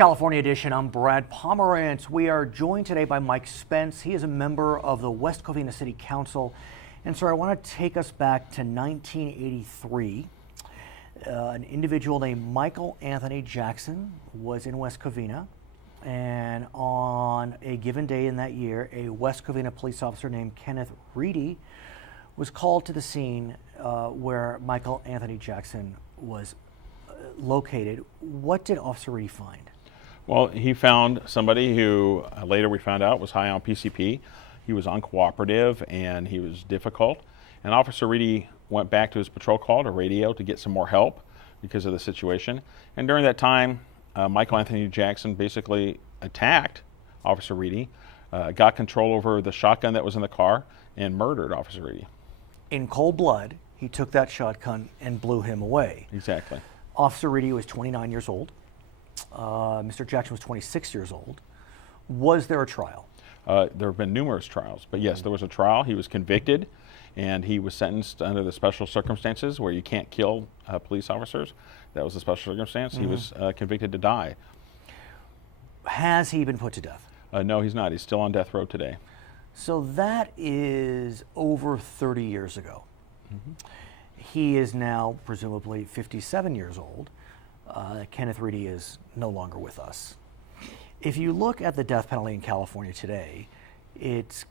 California Edition. I'm Brad Pomerance. We are joined today by Mike Spence. He is a member of the West Covina City Council. And sir, I want to take us back to 1983. An individual named Michael Anthony Jackson was in West Covina. And on a given day in that year, a West Covina police officer named Kenneth Reedy was called to the scene where Michael Anthony Jackson was located. What did Officer Reedy find? Well, he found somebody who later we found out was high on PCP. He was uncooperative and he was difficult. And Officer Reedy went back to his patrol call to radio to get some more help because of the situation. And during that time, Michael Anthony Jackson basically attacked Officer Reedy, got control over the shotgun that was in the car, and murdered Officer Reedy. In cold blood, he took that shotgun and blew him away. Exactly. Officer Reedy was 29 years old. Mr. Jackson was 26 years old. Was there a trial? There have been numerous trials, but yes, there was a trial. He was convicted, and he was sentenced under the special circumstances where you can't kill police officers. That was a special circumstance. He was convicted to die. Has he been put to death? No, he's not. He's still on death row today. So that is over 30 years ago. He is now presumably 57 years old. Kenneth Reedy is no longer with us. If you look at the death penalty in California today, it's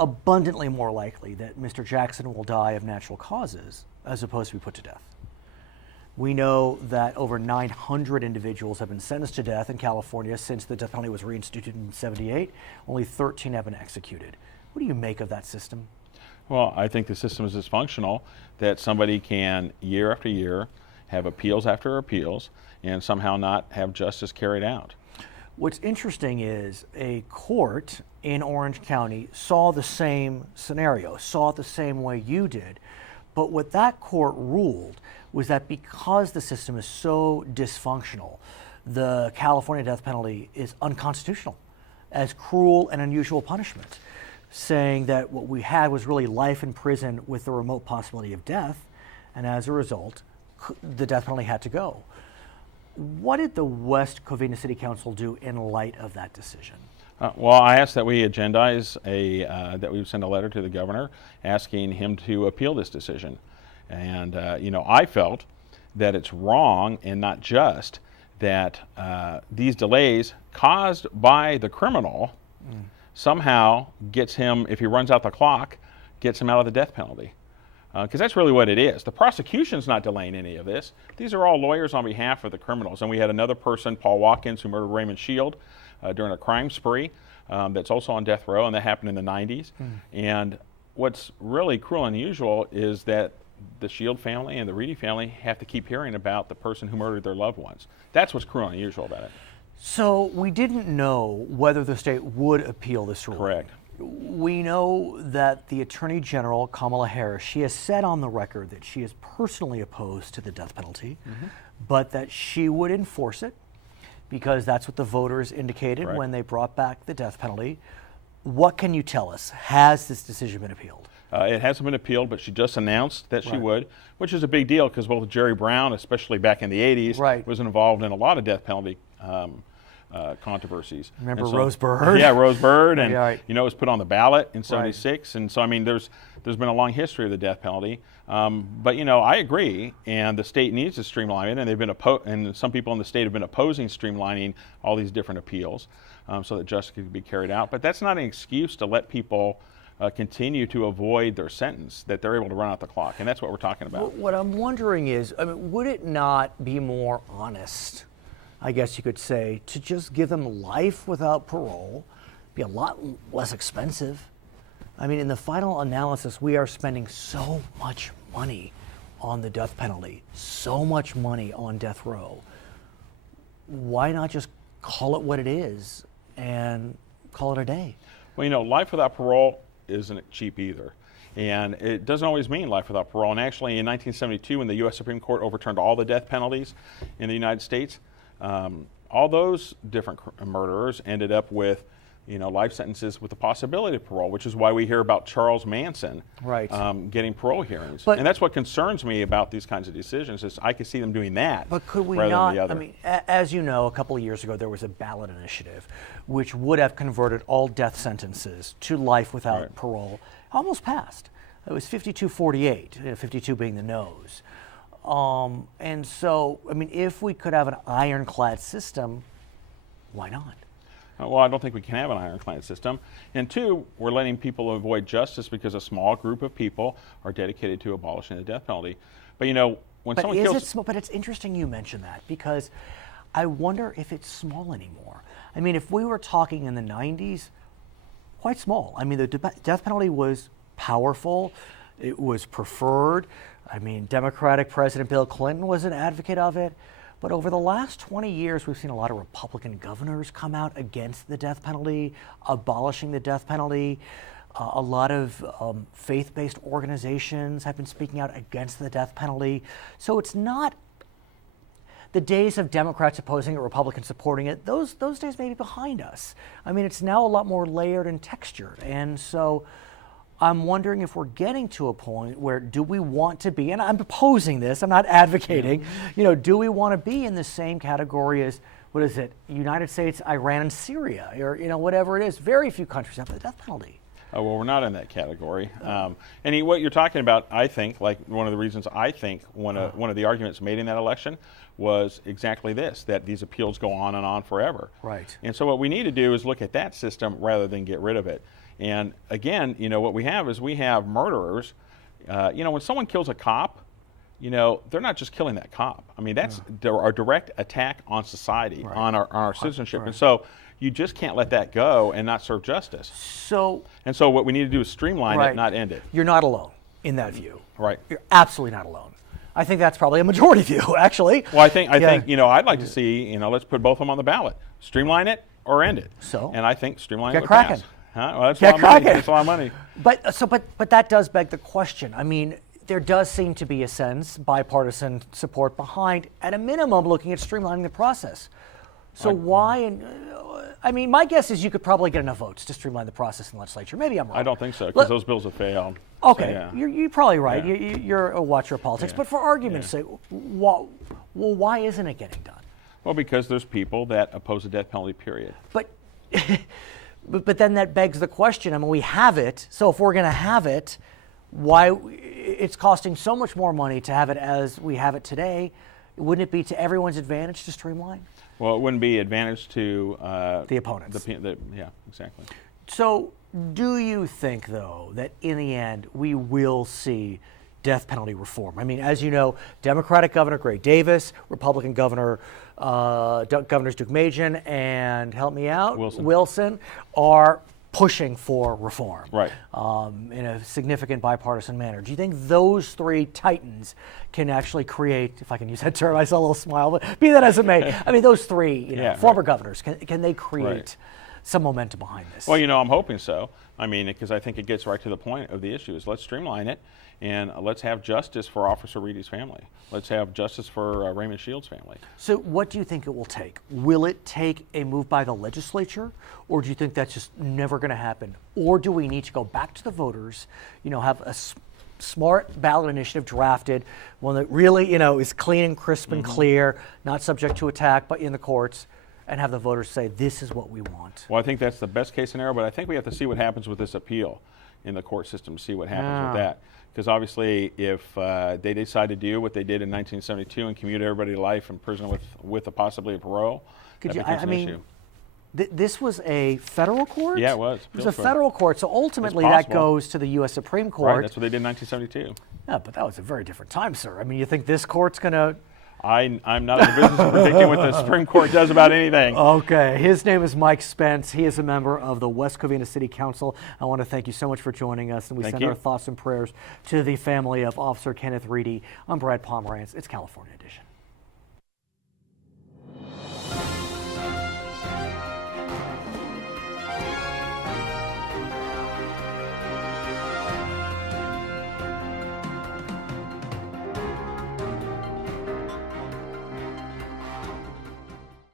abundantly more likely that Mr. Jackson will die of natural causes as opposed to be put to death. We know that over 900 individuals have been sentenced to death in California since the death penalty was reinstituted in '78. Only 13 have been executed. What do you make of that system? Well, I think the system is dysfunctional, that somebody can, year after year, have appeals after appeals and somehow not have justice carried out. What's interesting is a court in Orange County saw the same scenario, saw it the same way you did. But what that court ruled was that because the system is so dysfunctional, the California death penalty is unconstitutional as cruel and unusual punishment, saying that what we had was really life in prison with the remote possibility of death, and as a result, the death penalty had to go. What did the West Covina City Council do in light of that decision? Well, I asked that we agendize that we send a letter to the governor asking him to appeal this decision. And, I felt that it's wrong and not just that these delays caused by the criminal somehow gets him, if he runs out the clock, gets him out of the death penalty. Because that's really what it is. The prosecution's not delaying any of this. These are all lawyers on behalf of the criminals. And we had another person, Paul Watkins, who murdered Raymond Shield during a crime spree that's also on death row, and that happened in the 90s. And what's really cruel and unusual is that the Shield family and the Reedy family have to keep hearing about the person who murdered their loved ones. That's what's cruel and unusual about it. So we didn't know whether the state would appeal this ruling. Correct. We know that the Attorney General, Kamala Harris, she has said on the record that she is personally opposed to the death penalty, but that she would enforce it because that's what the voters indicated when they brought back the death penalty. What can you tell us? Has this decision been appealed? It hasn't been appealed, but she just announced that she would, which is a big deal because both Jerry Brown, especially back in the 80s, was involved in a lot of death penalty controversies. Remember Rose Bird? Yeah, Rose Bird, and it was put on the ballot in '76, and so I mean, there's been a long history of the death penalty. But I agree, and the state needs to streamline it, and they've been and some people in the state have been opposing streamlining all these different appeals so that justice can be carried out. But that's not an excuse to let people continue to avoid their sentence, that they're able to run out the clock, and that's what we're talking about. What I'm wondering is, would it not be more honest, I guess you could say, to just give them life without parole? Be a lot less expensive. In the final analysis, we are spending so much money on the death penalty, so much money on death row. Why not just call it what it is and call it a day? Well, life without parole isn't cheap either. And it doesn't always mean life without parole. And actually in 1972, when the U.S. Supreme Court overturned all the death penalties in the United States, all those different murderers ended up with life sentences with the possibility of parole, which is why we hear about Charles Manson Right. Getting parole hearings. But- and that's what concerns me about these kinds of decisions, is I could see them doing that But could we rather not, than the other. I mean, as you know, a couple of years ago there was a ballot initiative which would have converted all death sentences to life without Right. parole. Almost passed. It was 52-48, 52 being the no's. And so, I mean, if we could have an ironclad system, why not? Well, I don't think we can have an ironclad system. And two, we're letting people avoid justice because a small group of people are dedicated to abolishing the death penalty. But when But someone is kills, it small? But it's interesting you mention that, because I wonder if it's small anymore. I mean, if we were talking in the 90s, quite small. I mean, the death penalty was powerful. It was preferred. I mean, Democratic President Bill Clinton was an advocate of it. But over the last 20 years, we've seen a lot of Republican governors come out against the death penalty, abolishing the death penalty. A lot of faith-based organizations have been speaking out against the death penalty. So it's not the days of Democrats opposing it, Republicans supporting it. Those days may be behind us. I mean, it's now a lot more layered and textured. And so I'm wondering if we're getting to a point where, do we want to be, and I'm proposing this, I'm not advocating, do we want to be in the same category as, what is it, United States, Iran, and Syria, or whatever it is. Very few countries have the death penalty. Oh, well, we're not in that category. And what you're talking about, I think, like one of the reasons I think one of the arguments made in that election was exactly this, that these appeals go on and on forever. Right. And so what we need to do is look at that system rather than get rid of it. And again, what we have is we have murderers. When someone kills a cop, they're not just killing that cop. I mean, that's a direct attack on society, Right. on our citizenship. Right. And so you just can't let that go and not serve justice. So And so what we need to do is streamline Right. it, not end it. you're not alone in that view. Right. You're absolutely not alone. I think that's probably a majority view, actually. Well, I think Yeah. I'd like to see, let's put both of them on the ballot. Streamline it or end it. So? And I think streamline Get it would cracking. pass. Huh? Well, that's Get a lot of money. cracking. That's a lot of money. But that does beg the question. I mean, there does seem to be a sense, bipartisan support behind, at a minimum, looking at streamlining the process. So why? My guess is you could probably get enough votes to streamline the process in the legislature. Maybe I'm wrong. I don't think so, because those bills have failed. Okay, So, yeah. you're probably right. Yeah. You're a watcher of politics. But for argument's sake, why isn't it getting done? Well, because there's people that oppose the death penalty, period. But but then that begs the question. I mean, we have it. So if we're going to have it, why? It's costing so much more money to have it as we have it today. Wouldn't it be to everyone's advantage to streamline? Well, it wouldn't be advantage to The opponents. Yeah, exactly. So do you think, though, that in the end we will see death penalty reform? I mean, as you know, Democratic Governor Gray Davis, Republican Governors Duke Majan and, help me out, Wilson are pushing for reform, Right. In a significant bipartisan manner. Do you think those three titans can actually create, if I can use that term, I saw a little smile, but be that as it may, I mean, those three former governors, can they create some momentum behind this? Well, I'm hoping so. I mean, because I think it gets right to the point of the issue is let's streamline it and let's have justice for Officer Reedy's family. Let's have justice for Raymond Shields' family. So what do you think it will take? Will it take a move by the legislature, or do you think that's just never going to happen? Or do we need to go back to the voters, have a smart ballot initiative drafted, one that really, is clean and crisp and clear, not subject to attack, but in the courts, and have the voters say, this is what we want? Well, I think that's the best case scenario, but I think we have to see what happens with this appeal in the court system to see what happens with that. Because obviously, if they decide to do what they did in 1972 and commute everybody to life in prison with a possibility of parole, that becomes an issue. This was a federal court? Yeah, it was. It was a federal court, so ultimately that goes to the U.S. Supreme Court. Right, that's what they did in 1972. Yeah, but that was a very different time, sir. I mean, you think this court's going to... I'm not in the business of predicting what the Supreme Court does about anything. Okay. His name is Mike Spence. He is a member of the West Covina City Council. I want to thank you so much for joining us, and we send our thoughts and prayers to the family of Officer Kenneth Reedy. I'm Brad Pomerance. It's California Edition.